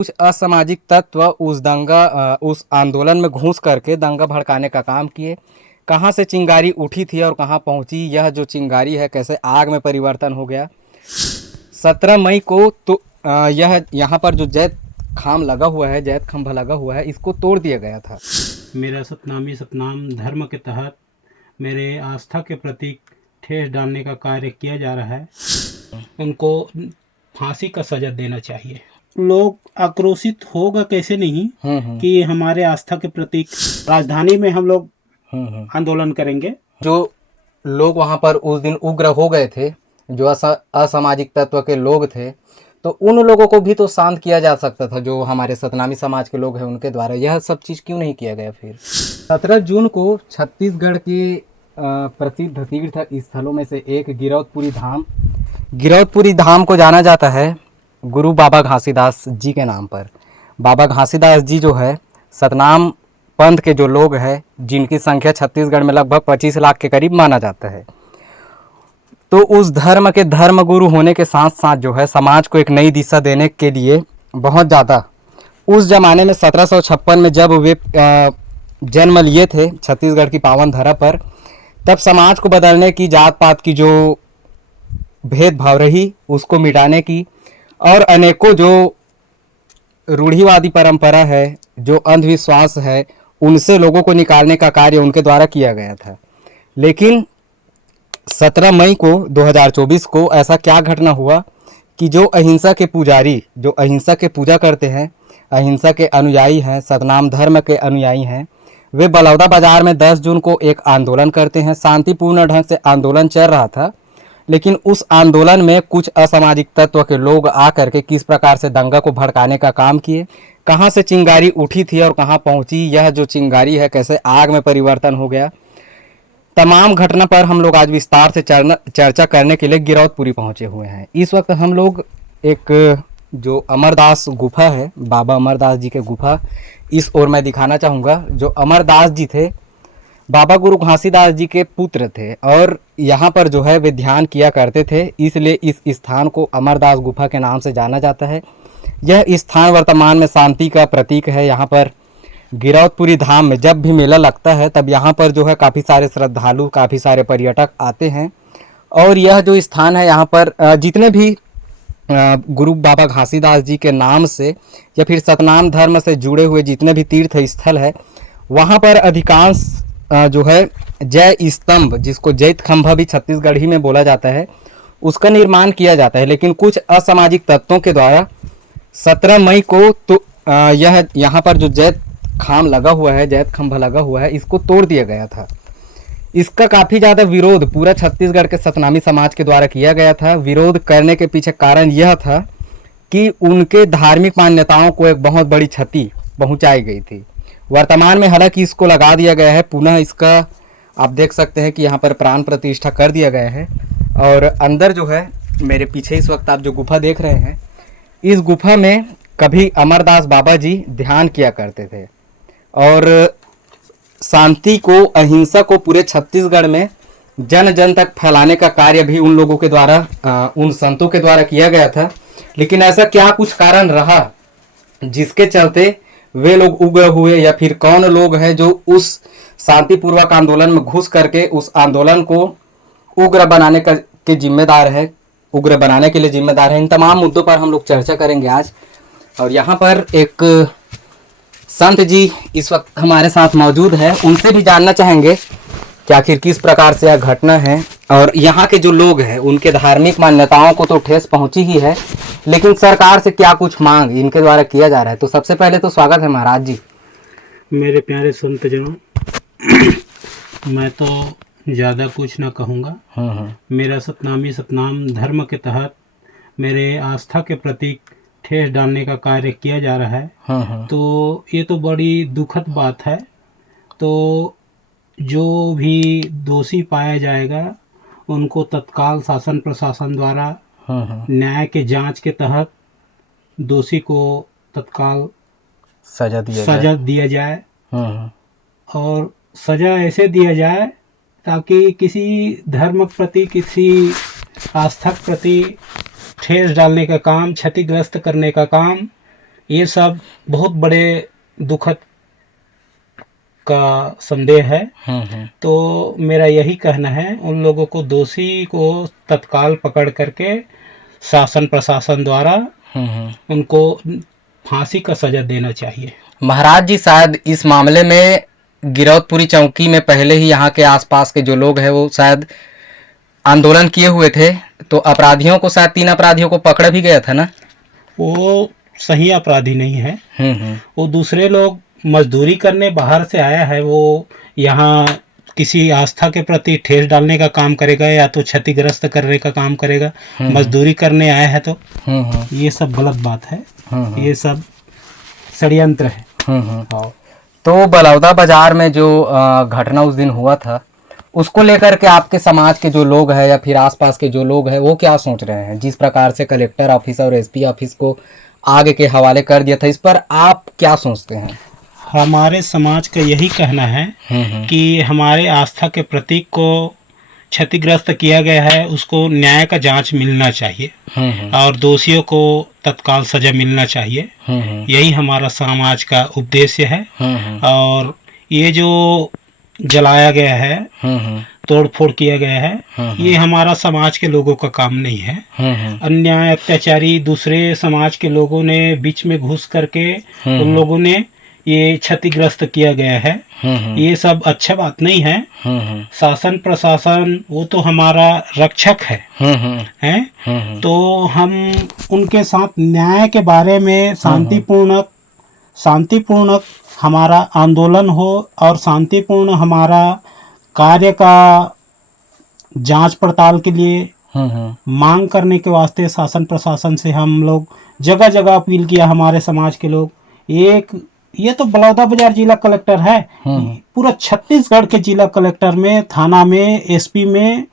कुछ असामाजिक तत्व उस आंदोलन में घुस करके दंगा भड़काने का काम किए। कहाँ से चिंगारी उठी थी और कहाँ पहुंची, यह जो चिंगारी है कैसे आग में परिवर्तन हो गया। 17 मई को तो यह यहाँ पर जो जैत खाम लगा हुआ है, जैत खंभा लगा हुआ है, इसको तोड़ दिया गया था। मेरा सतनामी सतनाम धर्म के तहत मेरे आस्था के प्रतीक ठेस डालने का कार्य किया जा रहा है। उनको फांसी का सजा देना चाहिए। लोग आक्रोशित होगा कैसे नहीं कि हमारे आस्था के प्रतीक राजधानी में हम लोग आंदोलन करेंगे। जो लोग वहाँ पर उस दिन उग्र हो गए थे, जो असामाजिक तत्व के लोग थे, तो उन लोगों को भी तो शांत किया जा सकता था। जो हमारे सतनामी समाज के लोग हैं उनके द्वारा यह सब चीज़ क्यों नहीं किया गया। फिर 17 जून को छत्तीसगढ़ के प्रसिद्ध तीर्थ स्थलों में से एक गिरौदपुरी धाम को जाना जाता है गुरु बाबा घासीदास जी के नाम पर। बाबा घासीदास जी जो है सतनाम पंथ के जो लोग हैं, जिनकी संख्या छत्तीसगढ़ में लगभग 25 लाख के करीब माना जाता है, तो उस धर्म के धर्मगुरु होने के साथ साथ जो है समाज को एक नई दिशा देने के लिए बहुत ज़्यादा उस ज़माने में 1756 में जब वे जन्म लिए थे छत्तीसगढ़ की पावन धरा पर, तब समाज को बदलने की, जात पात की जो भेदभाव रही उसको मिटाने की, और अनेकों जो रूढ़िवादी परंपरा है, जो अंधविश्वास है, उनसे लोगों को निकालने का कार्य उनके द्वारा किया गया था। लेकिन 17 मई को 2024 को ऐसा क्या घटना हुआ कि जो अहिंसा के पुजारी, जो अहिंसा के पूजा करते हैं, अहिंसा के अनुयायी हैं, सतनाम धर्म के अनुयायी हैं, वे बलौदा बाजार में 10 जून को एक आंदोलन करते हैं। शांतिपूर्ण ढंग से आंदोलन चल रहा था, लेकिन उस आंदोलन में कुछ असामाजिक तत्व के लोग आकर के किस प्रकार से दंगा को भड़काने का काम किए, कहाँ से चिंगारी उठी थी और कहाँ पहुंची, यह जो चिंगारी है कैसे आग में परिवर्तन हो गया। तमाम घटना पर हम लोग आज विस्तार से चर्चा करने के लिए गिरौदपुरी पहुंचे हुए हैं। इस वक्त हम लोग एक जो अमरदास गुफा है, बाबा अमरदास जी के गुफा, इस ओर मैं दिखाना चाहूँगा। जो अमरदास जी थे बाबा गुरु घासीदास जी के पुत्र थे, और यहाँ पर जो है वे ध्यान किया करते थे, इसलिए इस स्थान को अमरदास गुफा के नाम से जाना जाता है। यह स्थान वर्तमान में शांति का प्रतीक है। यहाँ पर गिरौदपुरी धाम में जब भी मेला लगता है तब यहाँ पर जो है काफ़ी सारे श्रद्धालु, काफ़ी सारे पर्यटक आते हैं। और यह जो स्थान है, यहाँ पर जितने भी गुरु बाबा घासीदास जी के नाम से या फिर सतनाम धर्म से जुड़े हुए जितने भी तीर्थ स्थल है, वहाँ पर अधिकांश जो है जय स्तंभ, जिसको जैत खंभा भी छत्तीसगढ़ी में बोला जाता है, उसका निर्माण किया जाता है। लेकिन कुछ असामाजिक तत्वों के द्वारा 17 मई को तो यह यहाँ पर जो जैत खाम लगा हुआ है, जैत खंभा लगा हुआ है, इसको तोड़ दिया गया था। इसका काफ़ी ज़्यादा विरोध पूरा छत्तीसगढ़ के सतनामी समाज के द्वारा किया गया था। विरोध करने के पीछे कारण यह था कि उनके धार्मिक मान्यताओं को एक बहुत बड़ी क्षति पहुंचाई गई थी। वर्तमान में हालांकि इसको लगा दिया गया है, पुनः इसका आप देख सकते हैं कि यहाँ पर प्राण प्रतिष्ठा कर दिया गया है। और अंदर जो है मेरे पीछे इस वक्त आप जो गुफा देख रहे हैं, इस गुफा में कभी अमरदास बाबा जी ध्यान किया करते थे, और शांति को, अहिंसा को पूरे छत्तीसगढ़ में जन जन तक फैलाने का कार्य भी उन लोगों के द्वारा, उन संतों के द्वारा किया गया था। लेकिन ऐसा क्या कुछ कारण रहा जिसके चलते वे लोग उग्र हुए, या फिर कौन लोग हैं जो उस शांतिपूर्वक आंदोलन में घुस करके उस आंदोलन को उग्र बनाने के जिम्मेदार है, उग्र बनाने के लिए जिम्मेदार है। इन तमाम मुद्दों पर हम लोग चर्चा करेंगे आज। और यहाँ पर एक संत जी इस वक्त हमारे साथ मौजूद है, उनसे भी जानना चाहेंगे कि आखिर किस प्रकार से यह घटना है, और यहाँ के जो लोग हैं उनके धार्मिक मान्यताओं को तो ठेस पहुंची ही है, लेकिन सरकार से क्या कुछ मांग इनके द्वारा किया जा रहा है। तो सबसे पहले तो स्वागत है महाराज जी। मेरे प्यारे संत जनों, मैं तो ज़्यादा कुछ ना कहूँगा। मेरा सतनामी सतनाम धर्म के तहत मेरे आस्था के प्रतीक ठेस डालने का कार्य किया जा रहा है। तो ये तो बड़ी दुखद बात है। तो जो भी दोषी पाया जाएगा उनको तत्काल शासन प्रशासन द्वारा न्याय के जांच के तहत दोषी को तत्काल सजा दिया जाए। और सजा ऐसे दिया जाए ताकि किसी धर्म प्रति, किसी आस्था प्रति ठेस डालने का काम, क्षतिग्रस्त करने का काम ये सब बहुत बड़े दुखद का संदेह है। तो मेरा यही कहना है, उन लोगों को, दोषी को तत्काल पकड़ करके शासन प्रशासन द्वारा उनको फांसी का सजा देना चाहिए। महाराज जी, शायद इस मामले में गिरौदपुरी चौकी में पहले ही यहाँ के आसपास के जो लोग हैं वो शायद आंदोलन किए हुए थे, तो अपराधियों को, शायद 3 अपराधियों को पकड़ भी गया था ना? वो सही अपराधी नहीं है। वो दूसरे लोग मजदूरी करने बाहर से आया है, वो यहाँ किसी आस्था के प्रति ठेस डालने का काम करेगा या तो क्षतिग्रस्त करने का काम करेगा। मजदूरी करने आया है तो ये सब गलत बात है। ये सब षड्यंत्र है। तो बलौदा बाजार में जो घटना उस दिन हुआ था, उसको लेकर के आपके समाज के जो लोग हैं या फिर आसपास के जो लोग हैं वो क्या सोच रहे हैं? जिस प्रकार से कलेक्टर ऑफिस और एसपी ऑफिस को आगे के हवाले कर दिया था, इस पर आप क्या सोचते हैं? हमारे समाज का यही कहना है कि हमारे आस्था के प्रतीक को क्षतिग्रस्त किया गया है, उसको न्याय का जांच मिलना चाहिए और दोषियों को तत्काल सजा मिलना चाहिए। यही हमारा समाज का उद्देश्य है। और ये जो जलाया गया है, तोड़ फोड़ किया गया है, ये हमारा समाज के लोगों का काम नहीं है। अन्याय अत्याचारी दूसरे समाज के लोगों ने बीच में घुस करके उन लोगों ने ये क्षतिग्रस्त किया गया है। ये सब अच्छा बात नहीं है। शासन प्रशासन वो तो हमारा रक्षक है, हैं? तो हम उनके साथ न्याय के बारे में शांतिपूर्णक हमारा आंदोलन हो और शांतिपूर्ण हमारा कार्य का जांच पड़ताल के लिए मांग करने के वास्ते शासन प्रशासन से हम लोग जगह जगह अपील किया। हमारे समाज के लोग, ये तो बलौदा बाजार जिला कलेक्टर है, पूरा छत्तीसगढ़ के जिला कलेक्टर में, थाना में, एसपी में,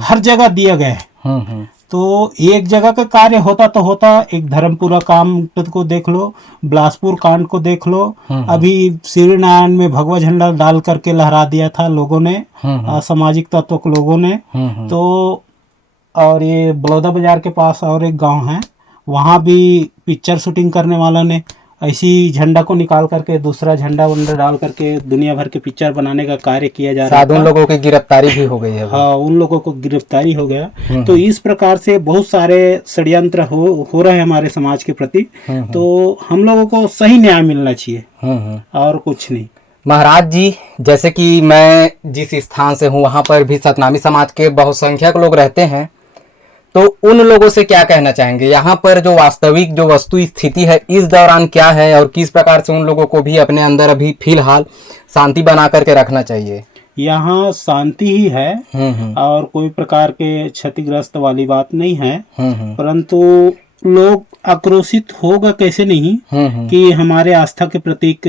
हर जगह दिया गया है। तो एक जगह का कार्य होता तो होता, एक धर्मपुरा कांड को देख लो, बिलासपुर कांड को देख लो, अभी श्री नारायण में भगवा झंडा डाल करके लहरा दिया था लोगों ने, असामाजिक तत्व के लोगों ने। तो और ये बलौदा बाजार के पास और एक गांव है, वहाँ भी पिक्चर शूटिंग करने वालों ने ऐसी झंडा को निकाल करके दूसरा झंडा वंडा डाल करके दुनिया भर के पिक्चर बनाने का कार्य किया जा रहा है। उन लोगों की गिरफ्तारी भी हो गई है। हाँ, उन लोगों को गिरफ्तारी हो गया। तो इस प्रकार से बहुत सारे षड्यंत्र हो रहे हैं हमारे समाज के प्रति। तो हम लोगों को सही न्याय मिलना चाहिए और कुछ नहीं। महाराज जी, जैसे कि मैं जिस स्थान से हूँ वहाँ पर भी सतनामी समाज के बहुसंख्यक लोग रहते हैं, तो उन लोगों से क्या कहना चाहेंगे? यहाँ पर जो वास्तविक जो वस्तु स्थिति है इस दौरान क्या है और किस प्रकार से उन लोगों को भी अपने अंदर अभी फिलहाल शांति बना करके रखना चाहिए? यहाँ शांति ही है और कोई प्रकार के क्षतिग्रस्त वाली बात नहीं है, परंतु लोग आक्रोशित होगा कैसे नहीं कि हमारे आस्था के प्रतीक,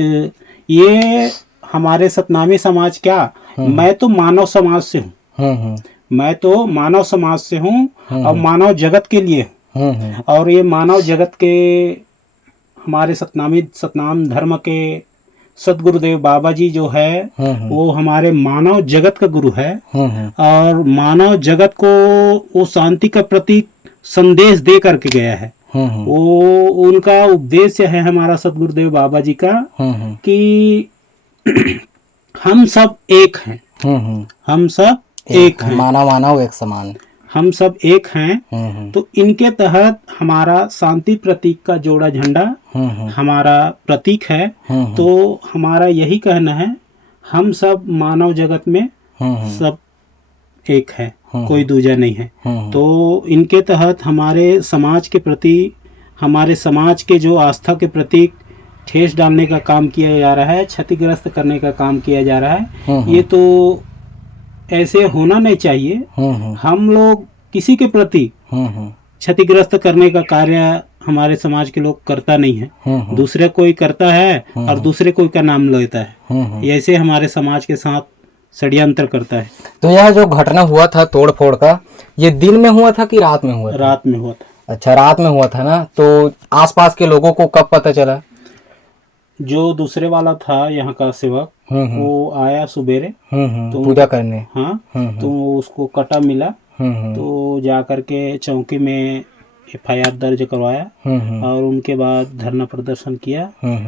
ये हमारे सतनामी समाज क्या, मैं तो मानव समाज से हूँ, मैं तो मानव समाज से हूँ और मानव जगत के लिए हूँ। और ये मानव जगत के हमारे सतनाम धर्म के सतगुरुदेव बाबा जी जो है वो हमारे मानव जगत का गुरु है और मानव जगत को वो शांति का प्रतीक संदेश दे करके गया है। वो उनका उद्देश्य है हमारा सतगुरुदेव बाबा जी का कि हम सब एक हैं, हम सब एक है, मानव एक समान, हम सब एक हैं। तो इनके तहत हमारा शांति प्रतीक का जोड़ा झंडा हमारा प्रतीक है। तो हमारा यही कहना है, हम सब मानव जगत में सब एक है, कोई दूजा नहीं है। तो इनके तहत हमारे समाज के प्रति, हमारे समाज के जो आस्था के प्रतीक ठेस डालने का काम किया जा रहा है, क्षतिग्रस्त करने का काम किया जा रहा है। ये तो ऐसे होना नहीं चाहिए। हम लोग किसी के प्रति क्षतिग्रस्त करने का कार्य हमारे समाज के लोग करता नहीं है। दूसरे कोई करता है और दूसरे कोई का नाम लेता है, ऐसे हमारे समाज के साथ षड्यंत्र करता है। तो यह जो घटना हुआ था तोड़ फोड़ का, ये दिन में हुआ था कि रात में हुआ था? रात में हुआ था। अच्छा, रात में हुआ था ना। तो आसपास के लोगों को कब पता चला? जो दूसरे वाला था यहाँ का सेवक, वो आया सुबेरे तो पूजा करने। हाँ, तो उसको कटा मिला, तो जा करके चौकी में FIR दर्ज करवाया और उनके बाद धरना प्रदर्शन किया।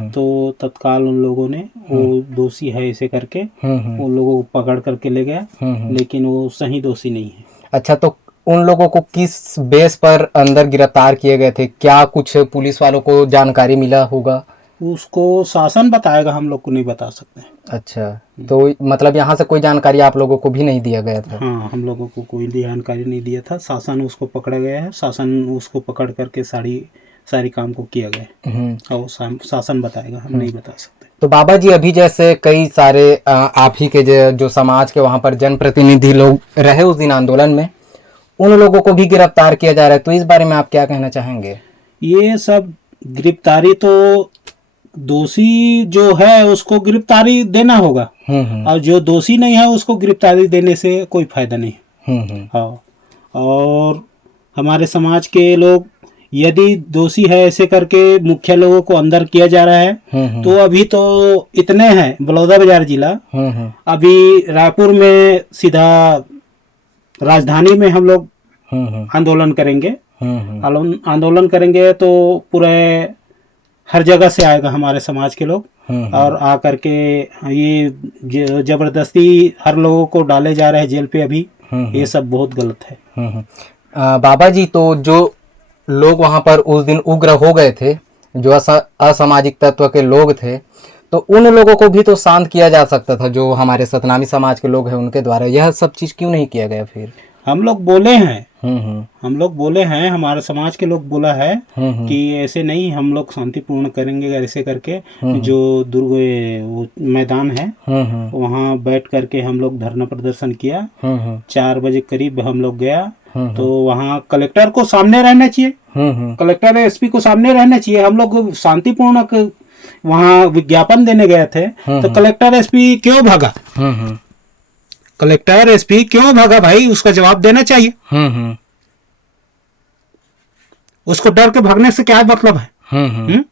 तो तत्काल उन लोगों ने वो दोषी है ऐसे करके उन लोगों को पकड़ करके ले गया, लेकिन वो सही दोषी नहीं है। अच्छा, तो उन लोगों को किस बेस पर अंदर गिरफ्तार किए गए थे? क्या कुछ पुलिस वालों को जानकारी मिला होगा? उसको शासन बताएगा, हम लोग को नहीं बता सकते। अच्छा, तो मतलब यहाँ से कोई जानकारी आप लोगों को भी नहीं दिया गया था? हाँ, हम लोगों को कोई जानकारी नहीं दिया था। शासन उसको पकड़ा गया है, शासन उसको पकड़ करके सारी काम को किया गया और शासन बताएगा, हम नहीं बता सकते। तो बाबा जी, अभी जैसे कई सारे आप ही के जो समाज के वहाँ पर जनप्रतिनिधि लोग रहे उस दिन आंदोलन में, उन लोगों को भी गिरफ्तार किया जा रहा है, तो इस बारे में आप क्या कहना चाहेंगे? ये सब गिरफ्तारी तो दोषी जो है उसको गिरफ्तारी देना होगा और जो दोषी नहीं है उसको गिरफ्तारी देने से कोई फायदा नहीं। हाँ, और हमारे समाज के लोग यदि दोषी है ऐसे करके मुख्य लोगों को अंदर किया जा रहा है तो अभी तो इतने हैं बलौदाबाजार जिला, अभी रायपुर में सीधा राजधानी में हम लोग आंदोलन करेंगे। आंदोलन करेंगे तो पूरे हर जगह से आएगा हमारे समाज के लोग और आकर के ये जबरदस्ती हर लोगों को डाले जा रहे हैं जेल पे अभी, ये सब बहुत गलत है। बाबा जी, तो जो लोग वहाँ पर उस दिन उग्र हो गए थे, जो असामाजिक तत्व के लोग थे, तो उन लोगों को भी तो शांत किया जा सकता था, जो हमारे सतनामी समाज के लोग हैं उनके द्वारा। यह सब चीज क्यों नहीं किया गया फिर? हम लोग बोले हैं, हमारे समाज के लोग बोला है कि ऐसे नहीं, हम लोग शांतिपूर्ण करेंगे ऐसे करके। जो दुर्ग वो मैदान है वहाँ बैठ करके हम लोग धरना प्रदर्शन किया। 4 बजे करीब हम लोग गया तो वहाँ कलेक्टर को सामने रहना चाहिए, कलेक्टर SP को सामने रहना चाहिए। हम लोग शांतिपूर्ण वहाँ विज्ञापन देने गए थे तो कलेक्टर SP क्यों भागा? कलेक्टर SP क्यों भागा भाई? उसका जवाब देना चाहिए। उसको डर के भागने से क्या मतलब है?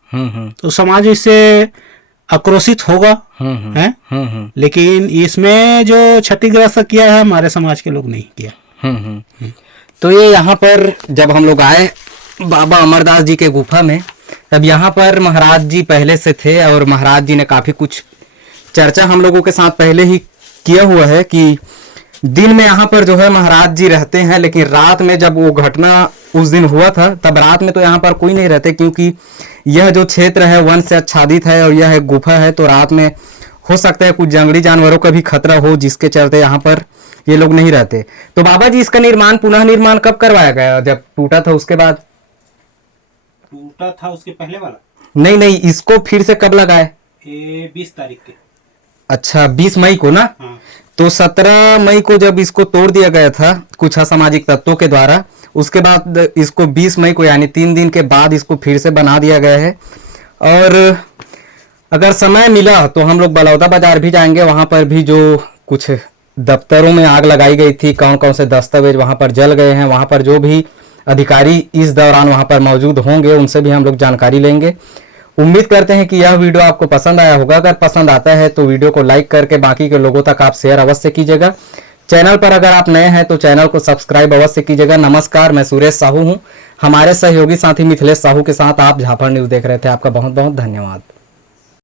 तो समाज इससे आक्रोशित होगा है, लेकिन इसमें जो क्षतिग्रस्त किया है हमारे समाज के लोग नहीं किया। तो ये यहाँ पर जब हम लोग आए बाबा अमरदास जी के गुफा में, तब यहाँ पर महाराज जी पहले से थे और महाराज जी ने काफी कुछ चर्चा हम लोगों के साथ पहले ही किया हुआ है कि दिन में यहाँ पर जो है महाराज जी रहते हैं, लेकिन रात में जब वो घटना उस दिन हुआ था तब रात में तो यहाँ पर कोई नहीं रहते, क्योंकि यह जो क्षेत्र है वन से आच्छादित है और यह एक गुफा है, तो रात में हो सकता है कुछ जंगली जानवरों का भी खतरा हो, जिसके चलते यहाँ पर ये लोग नहीं रहते। तो बाबा जी, इसका पुनः निर्माण कब करवाया गया? जब टूटा था उसके बाद? टूटा था उसके पहले वाला? नहीं, इसको फिर से कब लगाए? 20 तारीख के। अच्छा, 20 मई को ना? हाँ। तो 17 मई को जब इसको तोड़ दिया गया था कुछ असामाजिक तत्वों के द्वारा, उसके बाद इसको 20 मई को यानी 3 दिन के बाद इसको फिर से बना दिया गया है। और अगर समय मिला तो हम लोग बलौदाबाजार भी जाएंगे, वहां पर भी जो कुछ दफ्तरों में आग लगाई गई थी, कौन कौन से दस्तावेज वहां पर जल गए हैं, वहां पर जो भी अधिकारी इस दौरान वहां पर मौजूद होंगे उनसे भी हम लोग जानकारी लेंगे। उम्मीद करते हैं कि यह वीडियो आपको पसंद आया होगा। अगर पसंद आता है तो वीडियो को लाइक करके बाकी के लोगों तक आप शेयर अवश्य कीजिएगा। चैनल पर अगर आप नए हैं तो चैनल को सब्सक्राइब अवश्य कीजिएगा। नमस्कार, मैं सुरेश साहू हूं, हमारे सहयोगी साथी मिथिलेश साहू के साथ आप झापड़ न्यूज देख रहे थे। आपका बहुत बहुत धन्यवाद।